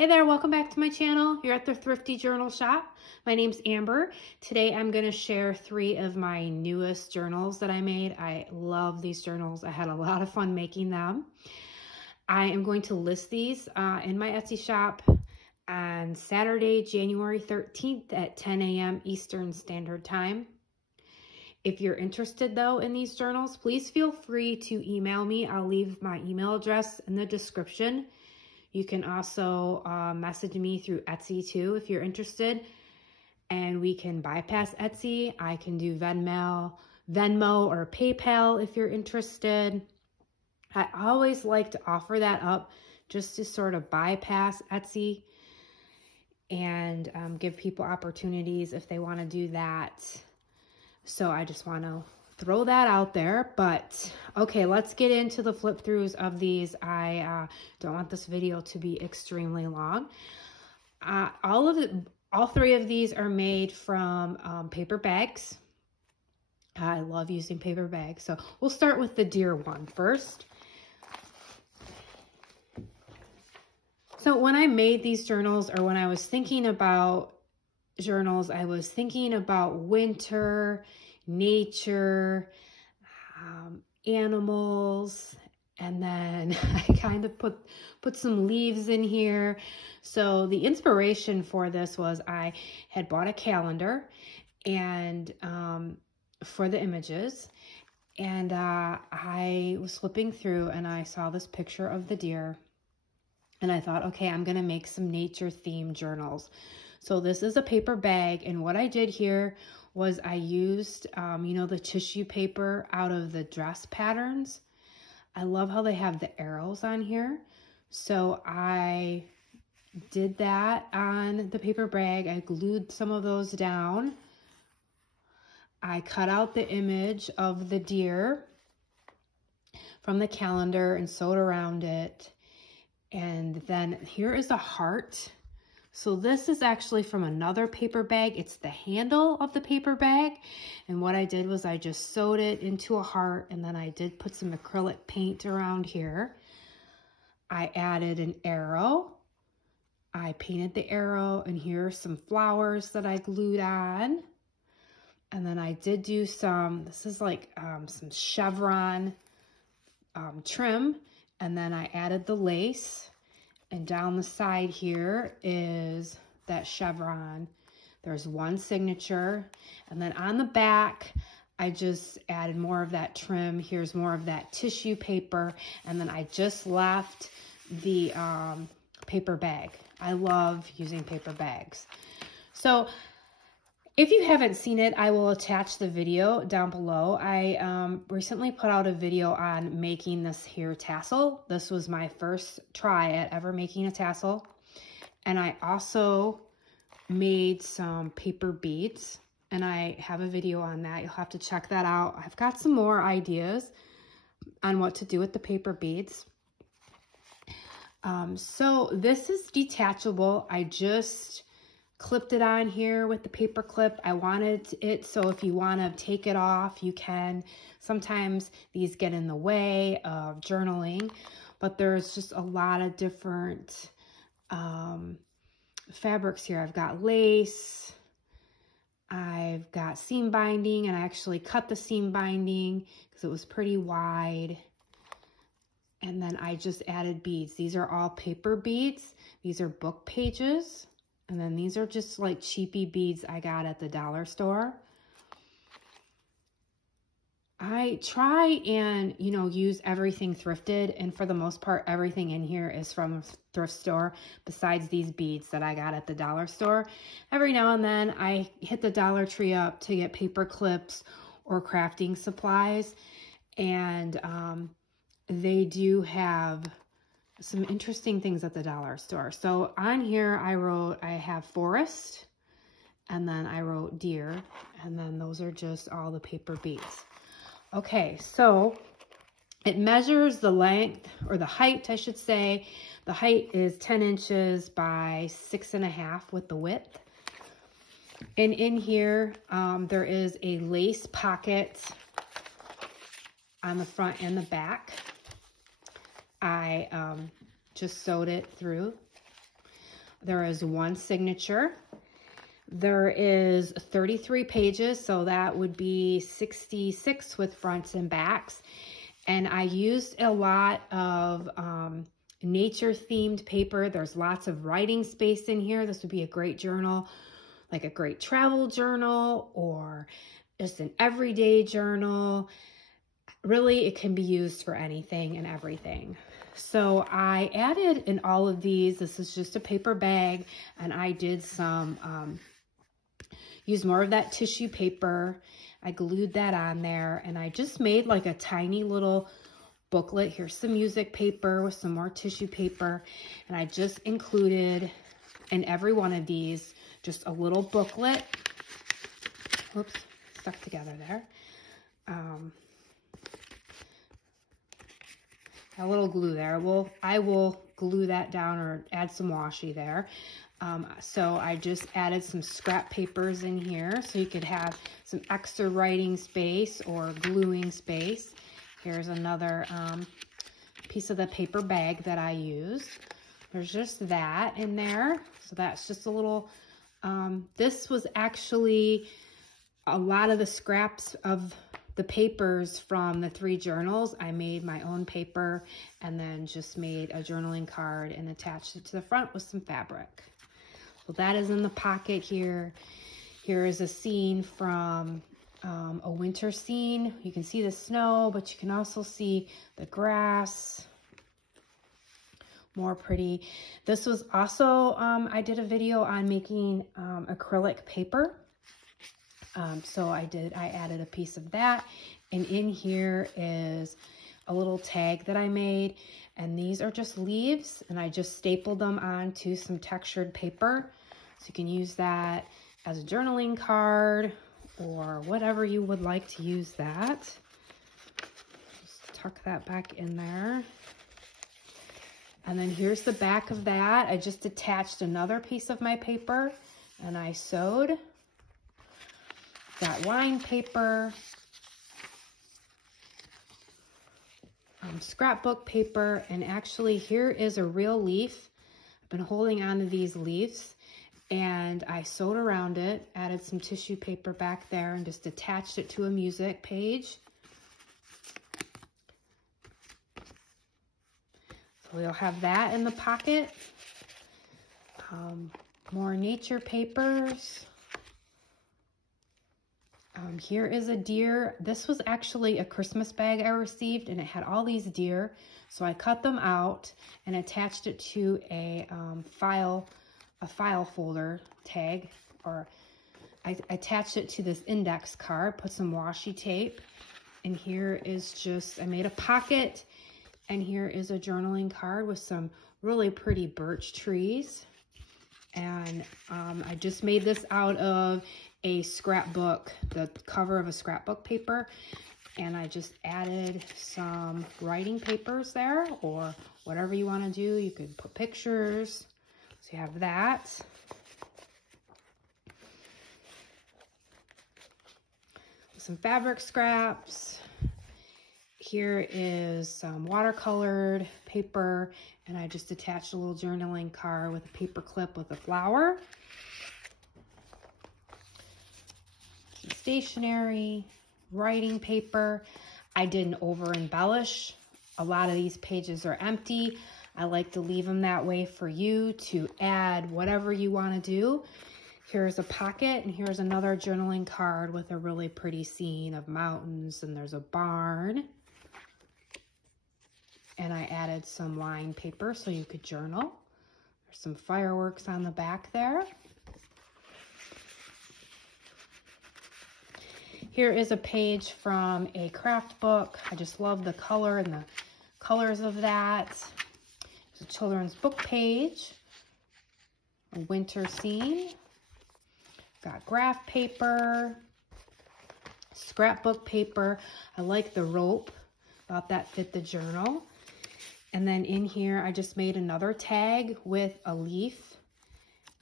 Hey there, welcome back to my channel. You're at the Thrifty Journal Shop. My name's Amber. Today I'm going to share 3 of my newest journals that I made. I love these journals. I had a lot of fun making them. I am going to list these in my Etsy shop on Saturday, January 13th at 10 a.m. Eastern Standard Time. If you're interested though in these journals, please feel free to email me. I'll leave my email address in the description. You can also message me through Etsy too if you're interested. And we can bypass Etsy. I can do Venmo or PayPal if you're interested. I always like to offer that up just to sort of bypass Etsy and give people opportunities if they want to do that. So I just want to throw that out there. But okay, let's get into the flip throughs of these. I don't want this video to be extremely long. All 3 of these are made from paper bags. I love using paper bags. So we'll start with the deer one first. So when I made these journals, or when I was thinking about journals, I was thinking about winter, nature, animals, and then I kind of put some leaves in here. So the inspiration for this was I had bought a calendar and for the images, and I was flipping through and I saw this picture of the deer, and I thought, okay, I'm gonna make some nature themed journals. So this is a paper bag, and what I did here was I used, you know, the tissue paper out of the dress patterns. I love how they have the arrows on here. So I did that on the paper bag. I glued some of those down. I cut out the image of the deer from the calendar and sewed around it. And then here is a heart. So this is actually from another paper bag. It's the handle of the paper bag. And what I did was I just sewed it into a heart, and then I did put some acrylic paint around here. I added an arrow. I painted the arrow, and here are some flowers that I glued on. And then I did do some, this is like some chevron trim. And then I added the lace. And down the side here is that chevron. There's one signature. And then on the back, I just added more of that trim. Here's more of that tissue paper. And then I just left the paper bag. I love using paper bags. So if you haven't seen it, I will attach the video down below. I recently put out a video on making this here tassel. This was my first try at ever making a tassel. And I also made some paper beads, and I have a video on that. You'll have to check that out. I've got some more ideas on what to do with the paper beads. So this is detachable. I just clipped it on here with the paper clip. I wanted it so if you want to take it off, you can. Sometimes these get in the way of journaling, but there's just a lot of different fabrics here. I've got lace, I've got seam binding, and I actually cut the seam binding because it was pretty wide. And then I just added beads. These are all paper beads. These are book pages. And then these are just like cheapy beads I got at the dollar store. I try and, you know, use everything thrifted. And for the most part, everything in here is from a thrift store besides these beads that I got at the dollar store. Every now and then I hit the Dollar Tree up to get paper clips or crafting supplies. And they do have some interesting things at the dollar store. So on here I have forest, and then I wrote deer, and then those are just all the paper beads. Okay, so it measures the length, or the height I should say. The height is 10 inches by 6.5 with the width. And in here there is a lace pocket on the front and the back. I just sewed it through. There is one signature. There is 33 pages, so that would be 66 with fronts and backs. And I used a lot of nature-themed paper. There's lots of writing space in here. This would be a great journal, like a great travel journal or just an everyday journal. Really, it can be used for anything and everything. So I added in all of these, this is just a paper bag, and I did some, use more of that tissue paper. I glued that on there, and I just made like a tiny little booklet. Here's some music paper with some more tissue paper, and I just included in every one of these just a little booklet. Whoops, stuck together there. A little glue there. I will glue that down or add some washi there. So I just added some scrap papers in here so you could have some extra writing space or gluing space. Here's another piece of the paper bag that I use. There's just that in there. So that's just a little, this was actually a lot of the scraps of the papers from the 3 journals. I made my own paper and then just made a journaling card and attached it to the front with some fabric. So that is in the pocket here. Here is a scene from a winter scene. You can see the snow, but you can also see the grass. More pretty. This was also, I did a video on making acrylic paper. So I added a piece of that, and in here is a little tag that I made, and these are just leaves, and I just stapled them onto some textured paper. So you can use that as a journaling card or whatever you would like to use that. Just tuck that back in there. And then here's the back of that. I just attached another piece of my paper and I sewed. Got wine paper, scrapbook paper, and actually here is a real leaf. I've been holding on to these leaves, and I sewed around it, added some tissue paper back there, and just attached it to a music page. So we'll have that in the pocket. More nature papers. Here is a deer. This was actually a Christmas bag I received, and it had all these deer. So I cut them out and attached it to a file folder tag, or I attached it to this index card, put some washi tape, and here is just, I made a pocket, and here is a journaling card with some really pretty birch trees. And I just made this out of a scrapbook, the cover of a scrapbook paper, and I just added some writing papers there, or whatever you want to do. You could put pictures, so you have that. Some fabric scraps. Here is some watercolored paper, and I just attached a little journaling card with a paper clip with a flower. Some stationery, writing paper. I didn't over embellish. A lot of these pages are empty. I like to leave them that way for you to add whatever you want to do. Here's a pocket, and here's another journaling card with a really pretty scene of mountains, and there's a barn. And I added some line paper so you could journal. There's some fireworks on the back there. Here is a page from a craft book. I just love the color and the colors of that. It's a children's book page. A winter scene. Got graph paper. Scrapbook paper. I like the rope. Thought that fit the journal. And then in here, I just made another tag with a leaf.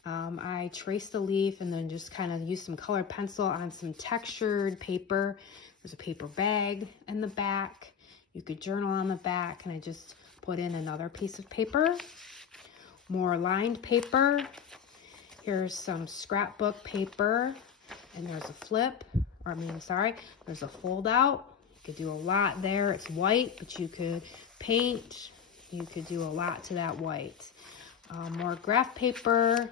I traced the leaf and then just kind of used some colored pencil on some textured paper. There's a paper bag in the back. You could journal on the back, and I just put in another piece of paper More lined paper. Here's some scrapbook paper, and there's a flip, or there's a fold out. You could do a lot there. It's white, but you could paint. You could do a lot to that white. More graph paper.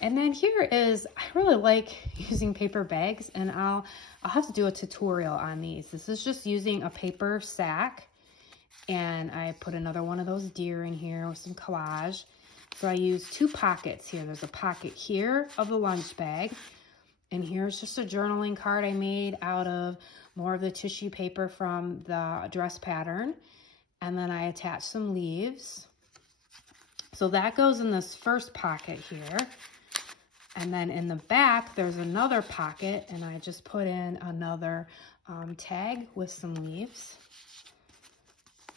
And then here is, I really like using paper bags, and I'll have to do a tutorial on these. This is just using a paper sack, and I put another one of those deer in here with some collage. So I use 2 pockets here. There's a pocket here of the lunch bag, and here's just a journaling card I made out of more of the tissue paper from the dress pattern. And then I attached some leaves. So that goes in this first pocket here. And then in the back, there's another pocket, and I just put in another tag with some leaves.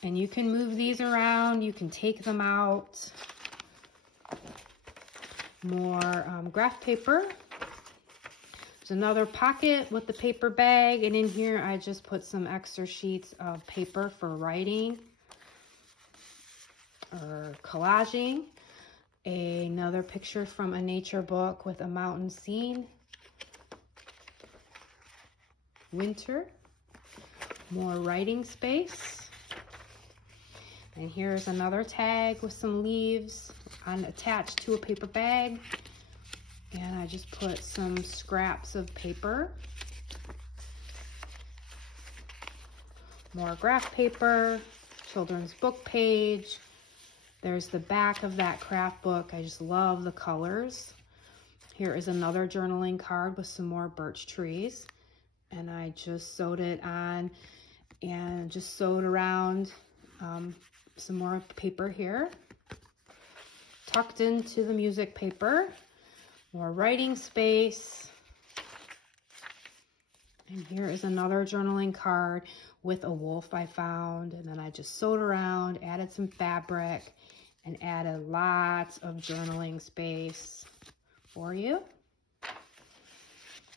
And you can move these around. You can take them out. More graph paper. There's another pocket with the paper bag, and in here I just put some extra sheets of paper for writing or collaging. Another picture from a nature book with a mountain scene. Winter. More writing space. And here's another tag with some leaves attached to a paper bag. And I just put some scraps of paper. More graph paper, children's book page. There's the back of that craft book. I just love the colors. Here is another journaling card with some more birch trees. And I just sewed it on and just sewed around some more paper here. Tucked into the music paper. More writing space. And here is another journaling card with a wolf I found. And then I just sewed around, added some fabric, and added lots of journaling space for you.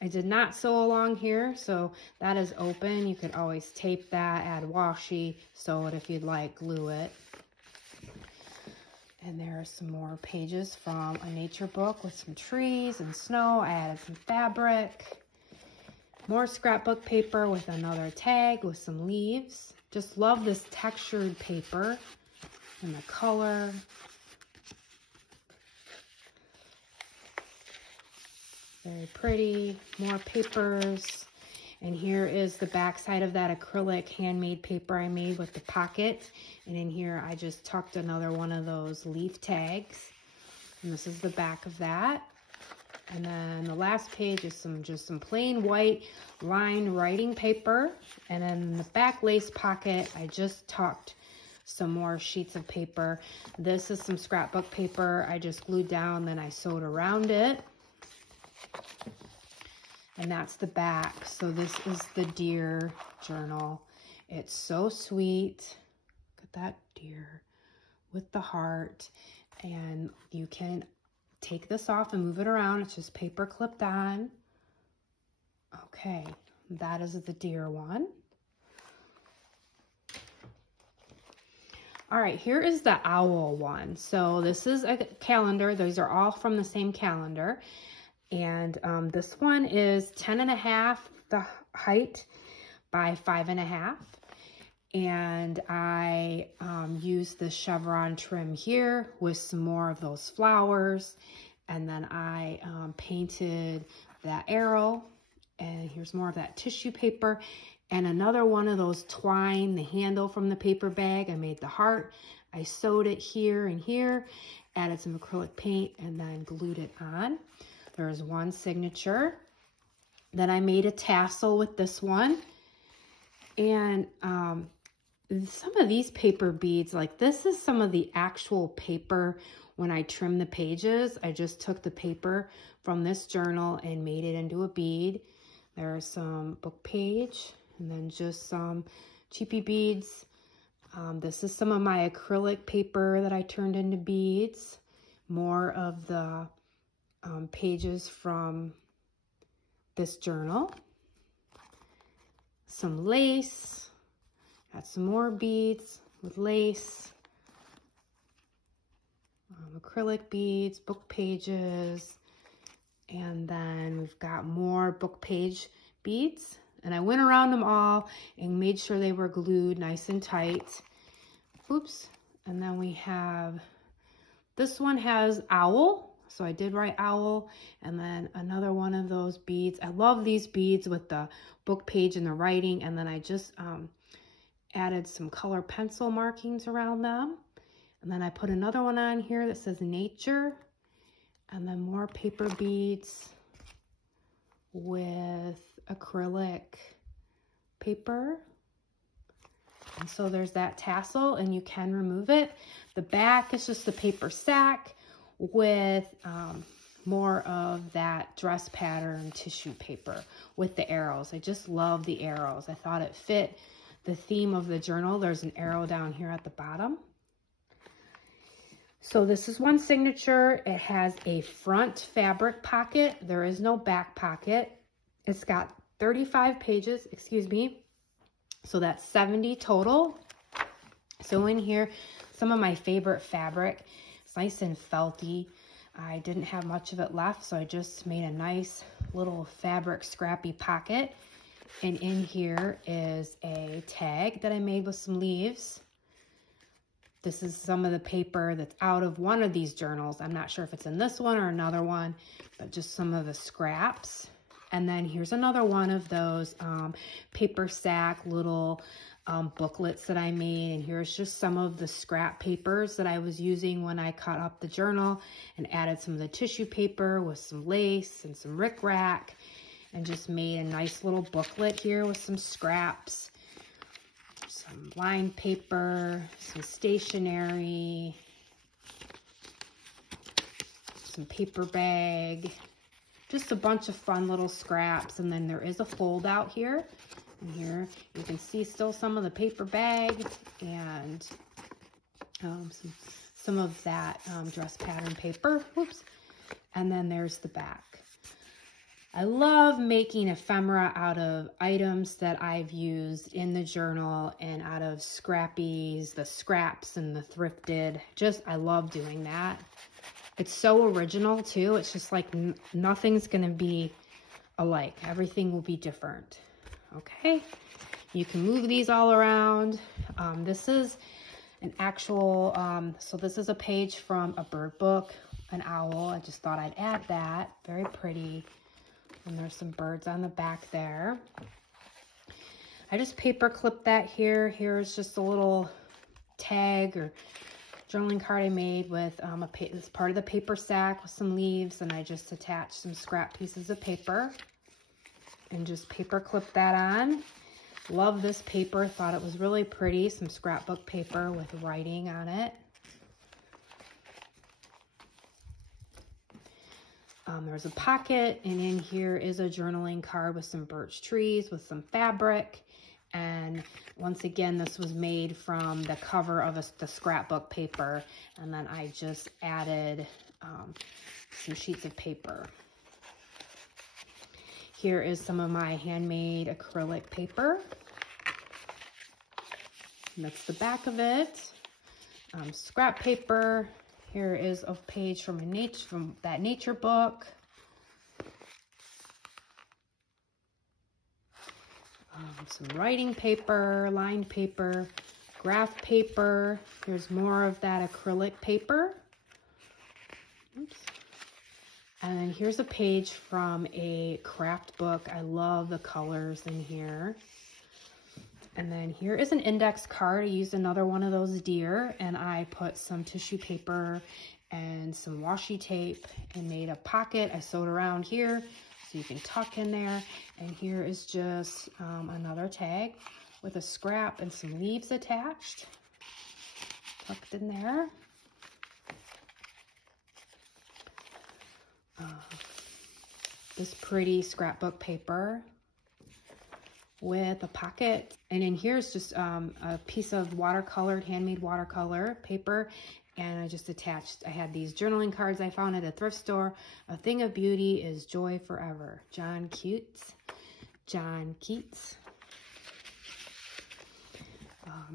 I did not sew along here, so that is open. You could always tape that, add washi, sew it if you'd like, glue it. And there are some more pages from a nature book with some trees and snow. I added some fabric. More scrapbook paper with another tag with some leaves. Just love this textured paper and the color. Very pretty. More papers. And here is the back side of that acrylic handmade paper I made with the pocket. And in here, I just tucked another one of those leaf tags. And this is the back of that. And then the last page is just some plain white lined writing paper. And then in the back lace pocket, I just tucked some more sheets of paper. This is some scrapbook paper I just glued down, then I sewed around it. And that's the back. So this is the deer journal. It's so sweet. Look at that deer with the heart. And you can take this off and move it around. It's just paper clipped on. Okay, that is the deer one. All right, here is the owl one. So this is a calendar. Those are all from the same calendar. And this one is 10.5 the height by 5.5. And I used the chevron trim here with some more of those flowers. And then I painted that arrow. And here's more of that tissue paper. And another one of those twine, the handle from the paper bag. I made the heart. I sewed it here and here. Added some acrylic paint and then glued it on. There's one signature. Then I made a tassel with this one. And some of these paper beads, like this is some of the actual paper when I trim the pages. I just took the paper from this journal and made it into a bead. There are some book page and then just some cheapy beads. This is some of my acrylic paper that I turned into beads. More of the pages from this journal. Some lace. Got some more beads with lace. acrylic beads, book pages, and then we've got more book page beads. And I went around them all and made sure they were glued nice and tight. Oops. And then we have, this one has owl. So I did write owl, and then another one of those beads. I love these beads with the book page and the writing. And then I just added some color pencil markings around them. And then I put another one on here that says nature, and then more paper beads with acrylic paper. And so there's that tassel, and you can remove it. The back is just the paper sack with more of that dress pattern tissue paper with the arrows. I just love the arrows. I thought it fit the theme of the journal. There's an arrow down here at the bottom. So this is one signature. It has a front fabric pocket. There is no back pocket. It's got 35 pages, excuse me. So that's 70 total. So in here, some of my favorite fabric. It's nice and felty. I didn't have much of it left, so I just made a nice little fabric scrappy pocket. And in here is a tag that I made with some leaves. This is some of the paper that's out of one of these journals. I'm not sure if it's in this one or another one, but just some of the scraps. And then here's another one of those paper sack little booklets that I made. And here's just some of the scrap papers that I was using when I cut up the journal, and added some of the tissue paper with some lace and some rickrack, and just made a nice little booklet here with some scraps, some lined paper, some stationery, some paper bag, just a bunch of fun little scraps. And then there is a fold out here. And here you can see still some of the paper bag and some of that dress pattern paper. Whoops. And then there's the back. I love making ephemera out of items that I've used in the journal and out of scrappies, the scraps and the thrifted. I love doing that. It's so original too. It's just like nothing's gonna be alike. Everything will be different. Okay, you can move these all around. This is an actual, so this is a page from a bird book, an owl. I just thought I'd add that. Very pretty. And there's some birds on the back there. I just paper clipped that here. Here's just a little tag or journaling card I made with this part of the paper sack with some leaves, and I just attached some scrap pieces of paper and just paper clipped that on. Love this paper. Thought it was really pretty. Some scrapbook paper with writing on it. There's a pocket, and in here is a journaling card with some birch trees with some fabric. And once again, this was made from the cover of the scrapbook paper. And then I just added some sheets of paper. Here is some of my handmade acrylic paper. And that's the back of it. Scrap paper. Here is a page from that nature book. Some writing paper, lined paper, graph paper. Here's more of that acrylic paper. Oops. And then here's a page from a craft book. I love the colors in here. And then here is an index card. I used another one of those deer, and I put some tissue paper and some washi tape and made a pocket. I sewed around here so you can tuck in there. And here is just another tag with a scrap and some leaves attached, tucked in there. This pretty scrapbook paper with a pocket. And in here is just a piece of watercolored, handmade watercolor paper. And I just attached, I had these journaling cards I found at a thrift store. A thing of beauty is joy forever. John Keats. John Keats.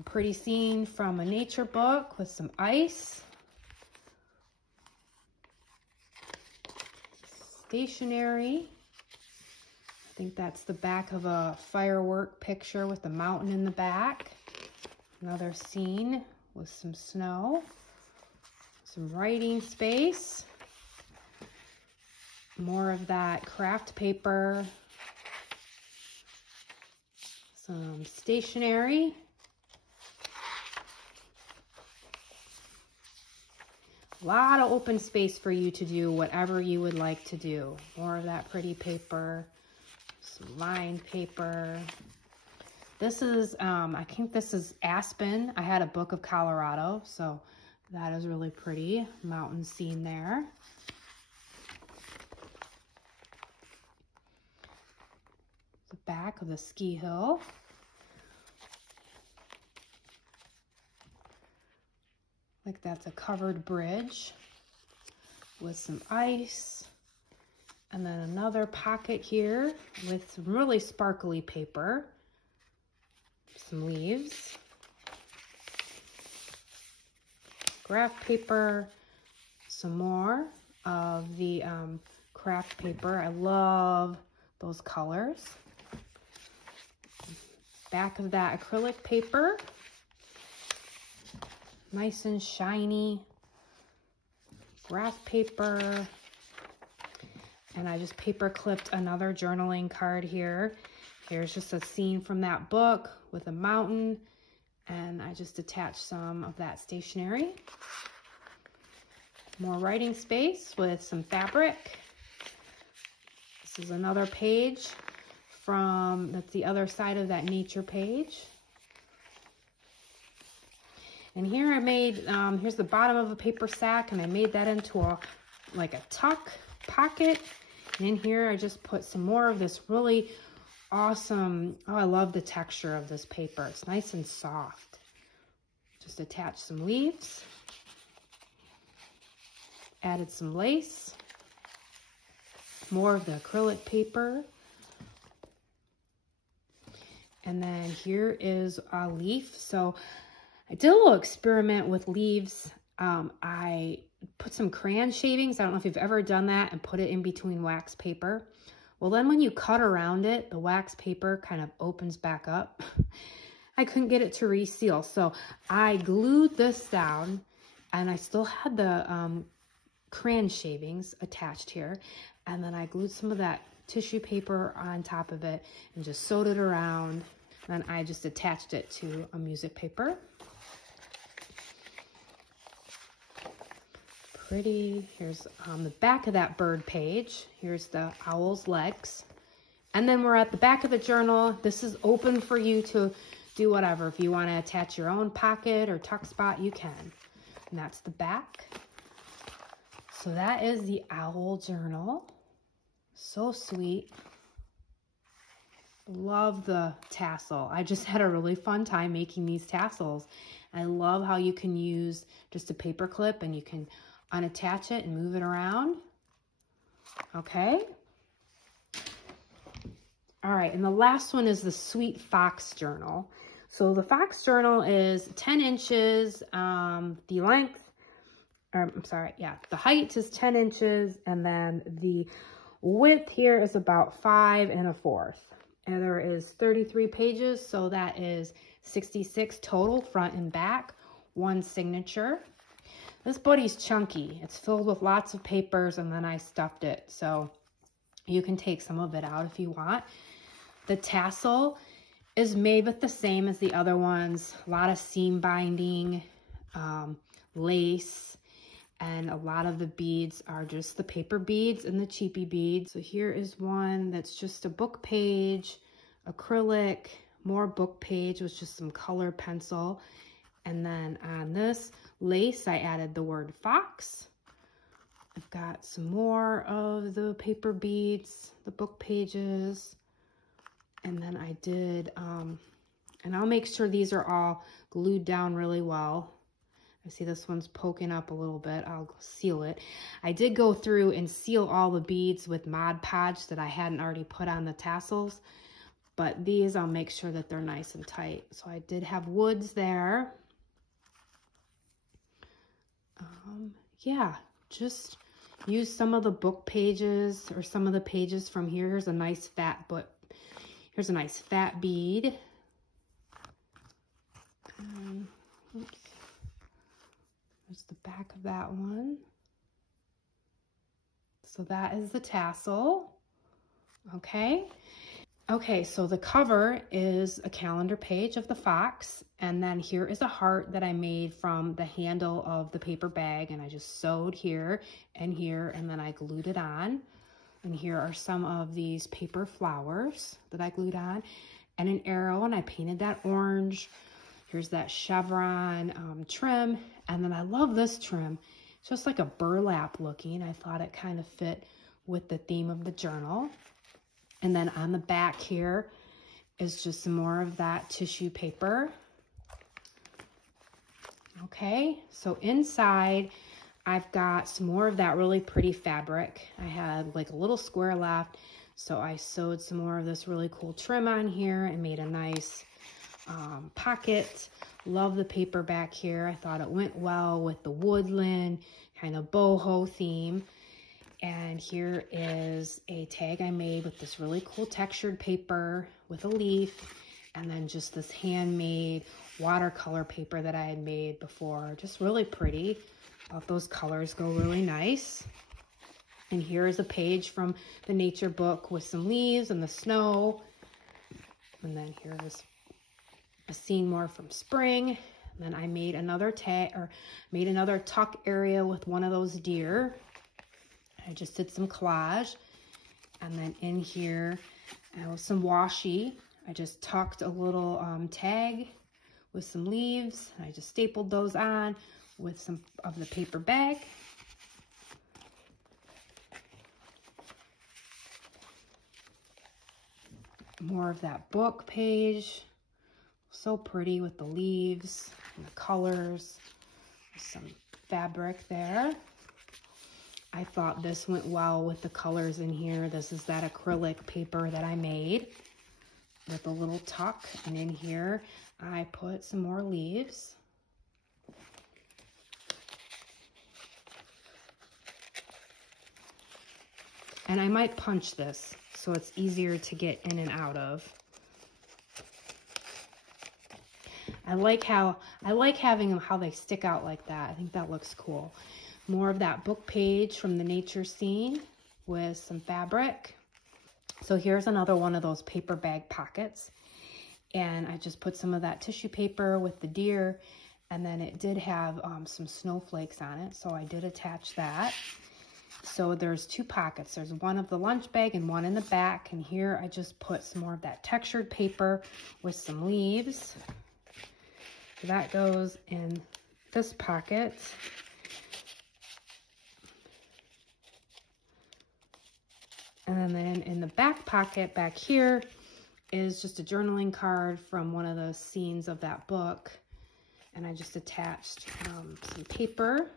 Pretty scene from a nature book with some ice. stationery. I think that's the back of a firework picture with the mountain in the back. Another scene with some snow. Some writing space. More of that craft paper. Some stationery. A lot of open space for you to do whatever you would like to do. More of that pretty paper. Some lined paper. This is, I think this is Aspen. I had a book of Colorado, so that is really pretty. Mountain scene there. The back of the ski hill. Like that's a covered bridge with some ice. And then another pocket here with some really sparkly paper. Some leaves. Graph paper. Some more of the craft paper. I love those colors. Back of that acrylic paper. Nice and shiny. Graph paper. And I just paper clipped another journaling card here. Here's just a scene from that book with a mountain. And I just attached some of that stationery. More writing space with some fabric. This is another page that's the other side of that nature page. And here I made, here's the bottom of a paper sack, and I made that into like a tuck pocket. And in here I just put some more of this really awesome, oh, I love the texture of this paper. It's nice and soft. Just attached some leaves. Added some lace. More of the acrylic paper. And then here is a leaf. So I did a little experiment with leaves. I put some crayon shavings. I don't know if you've ever done that, and put it in between wax paper. Well, then when you cut around it, the wax paper kind of opens back up. I couldn't get it to reseal. So I glued this down, and I still had the crayon shavings attached here. And then I glued some of that tissue paper on top of it and just sewed it around. Then I just attached it to a music paper. Pretty. Here's on the back of that bird page. Here's the owl's legs. And then we're at the back of the journal. This is open for you to do whatever. If you want to attach your own pocket or tuck spot, you can. And that's the back. So that is the owl journal. So sweet. Love the tassel. I just had a really fun time making these tassels. I love how you can use just a paper clip and you can unattach it and move it around. Okay. All right, and the last one is the Sweet Fox Journal. So the Fox Journal is 10 inches. The length, the height is 10 inches, and then the width here is about 5 1/4. And there is 33 pages, so that is 66 total, front and back, 1 signature. This buddy's chunky. It's filled with lots of papers, and then I stuffed it. So you can take some of it out if you want. The tassel is made with the same as the other ones. A lot of seam binding, lace, and a lot of the beads are just the paper beads and the cheapy beads. So here is one that's just a book page, acrylic, more book page with just some colored pencil. And then on this lace, I added the word fox. I've got some more of the paper beads, the book pages. And then I did, and I'll make sure these are all glued down really well. I see this one's poking up a little bit. I'll seal it. I did go through and seal all the beads with Mod Podge that I hadn't already put on the tassels. But these, I'll make sure that they're nice and tight. So I did have woods there. Yeah, just use some of the book pages or some of the pages from here. Here's a nice fat here's a nice fat bead. Oops. There's the back of that one. So that is the tassel. Okay. Okay, so the cover is a calendar page of the fox, and then here is a heart that I made from the handle of the paper bag, and I just sewed here, and then I glued it on. And here are some of these paper flowers that I glued on, and an arrow, and I painted that orange. Here's that chevron trim, and then I love this trim. It's just like a burlap looking. I thought it kind of fit with the theme of the journal. And then on the back here is just some more of that tissue paper. Okay, so inside I've got some more of that really pretty fabric. I had like a little square left, so I sewed some more of this really cool trim on here and made a nice pocket. Love the paper back here. I thought it went well with the woodland kind of boho theme. And here is a tag I made with this really cool textured paper with a leaf, and then just this handmade watercolor paper that I had made before. Just really pretty. Thought those colors go really nice. And here is a page from the nature book with some leaves and the snow. And then here is a scene more from spring. And then I made another made another tuck area with one of those deer. I just did some collage, and then in here, some washi. I just tucked a little tag with some leaves. I just stapled those on with some of the paper bag. More of that book page. So pretty with the leaves and the colors. Some fabric there. I thought this went well with the colors in here. This is that acrylic paper that I made with a little tuck. And in here, I put some more leaves. And I might punch this so it's easier to get in and out of. I like having them how they stick out like that. I think that looks cool. More of that book page from the nature scene with some fabric. So here's another one of those paper bag pockets. And I just put some of that tissue paper with the deer, and then it did have some snowflakes on it, so I did attach that. So there's two pockets. There's one of the lunch bag and one in the back, and here I just put some more of that textured paper with some leaves. So that goes in this pocket. And then in the back pocket back here is just a journaling card from one of the scenes of that book. And I just attached some paper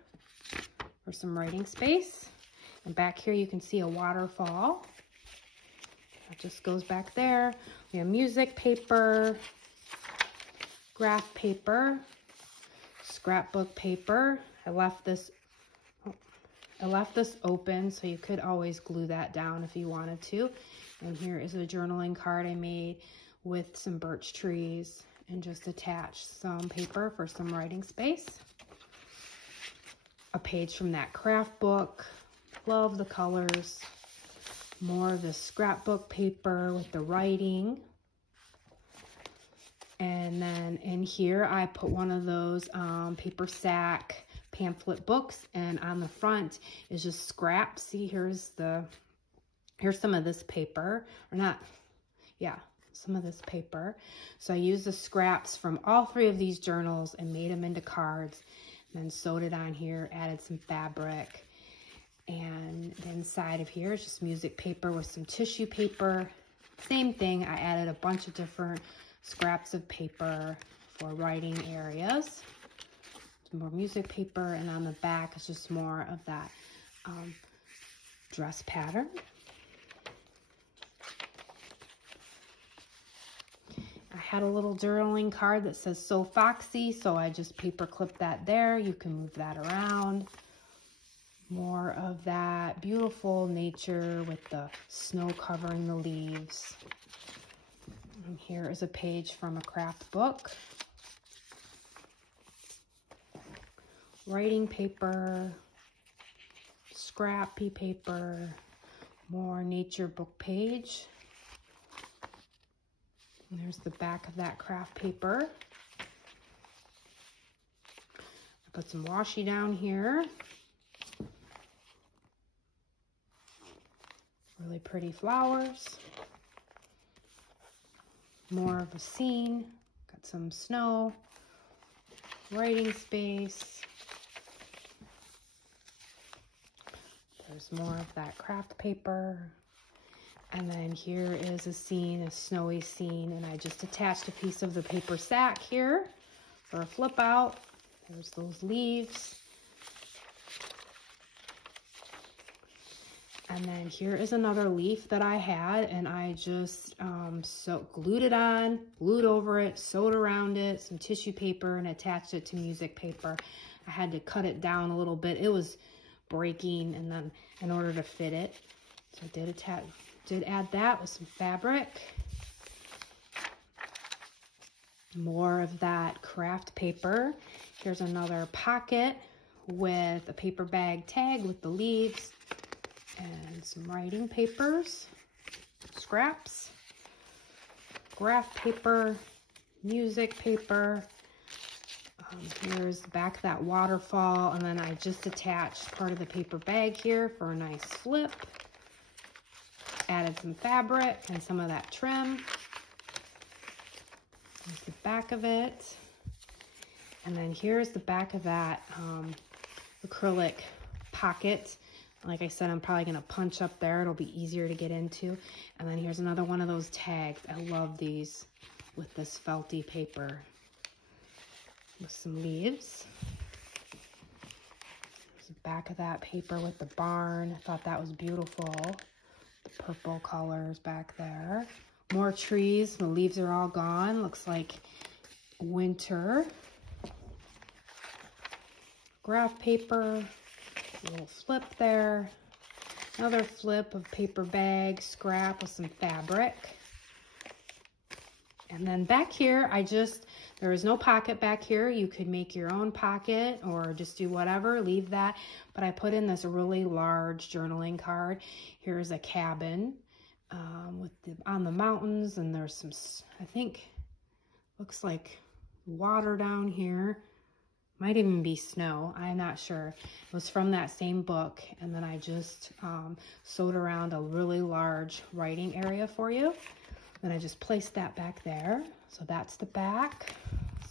for some writing space. And back here you can see a waterfall. That just goes back there. We have music paper, graph paper, scrapbook paper. I left this open, so you could always glue that down if you wanted to. And here is a journaling card I made with some birch trees, and just attached some paper for some writing space. A page from that craft book. Love the colors. More of the scrapbook paper with the writing. And then in here I put one of those paper sack pamphlet books, and on the front is just scraps. See, here's some of this paper, some of this paper. So I used the scraps from all three of these journals and made them into cards, and then sewed it on here, added some fabric. And the inside of here is just music paper with some tissue paper. Same thing, I added a bunch of different scraps of paper for writing areas. Some more music paper, and on the back is just more of that dress pattern. I had a little journaling card that says "So Foxy," so I just paper clipped that there. You can move that around. More of that beautiful nature with the snow covering the leaves. And here is a page from a craft book. Writing paper, scrappy paper, more nature book page. And there's the back of that craft paper. I put some washi down here. Really pretty flowers. More of a scene. Got some snow. Writing space. There's more of that craft paper. And then here is a scene, a snowy scene, and I just attached a piece of the paper sack here for a flip out. There's those leaves. And then here is another leaf that I had, and I just glued it on, glued over it, sewed around it, some tissue paper, and attached it to music paper. I had to cut it down a little bit. It was breaking, and then in order to fit it, so I did add that with some fabric. More of that craft paper. Here's another pocket with a paper bag tag with the leaves and some writing papers, scraps, graph paper, music paper. Here's the back of that waterfall, and then I just attached part of the paper bag here for a nice flip. Added some fabric and some of that trim. There's the back of it. And then here's the back of that acrylic pocket. Like I said, I'm probably going to punch up there. It'll be easier to get into. And then here's another one of those tags. I love these with this felty paper. With some leaves. There's the back of that paper with the barn. I thought that was beautiful. The purple colors back there. More trees. The leaves are all gone. Looks like winter. Graph paper. A little flip there. Another flip of paper bag, scrap with some fabric. And then back here, there is no pocket back here. You could make your own pocket or just do whatever, leave that. But I put in this really large journaling card. Here's a cabin on the mountains, and there's some, I think, looks like water down here. Might even be snow. I'm not sure. It was from that same book. And then I just sewed around a really large writing area for you. Then I just placed that back there. So that's the back.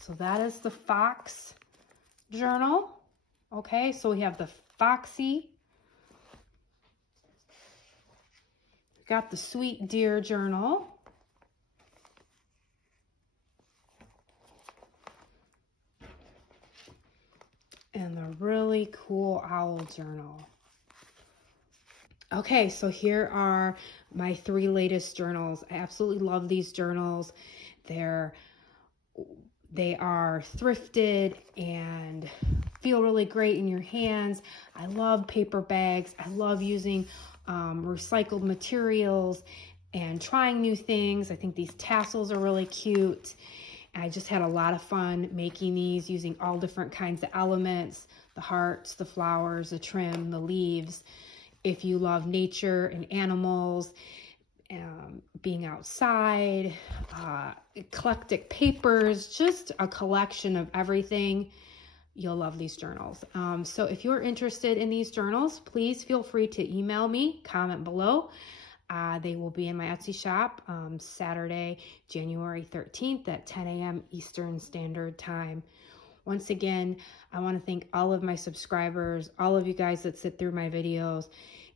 So that is the Fox journal. Okay, so we have the Foxy. Got the Sweet Deer journal. And the really cool Owl journal. Okay, so here are my 3 latest journals. I absolutely love these journals. They are thrifted and feel really great in your hands. I love paper bags. I love using recycled materials and trying new things. I think these tassels are really cute. I just had a lot of fun making these using all different kinds of elements, the hearts, the flowers, the trim, the leaves. If you love nature and animals, being outside, eclectic papers, just a collection of everything, you'll love these journals. So if you're interested in these journals, please feel free to email me, comment below. They will be in my Etsy shop Saturday, January 13th at 10 a.m. Eastern Standard Time. Once again, I want to thank all of my subscribers, all of you guys that sit through my videos.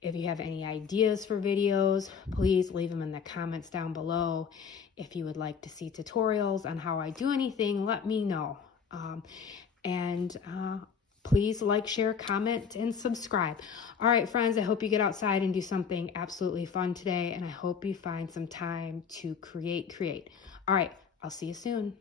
If you have any ideas for videos, please leave them in the comments down below. If you would like to see tutorials on how I do anything, let me know. Please like, share, comment, and subscribe. All right, friends, I hope you get outside and do something absolutely fun today, and I hope you find some time to create. All right, I'll see you soon.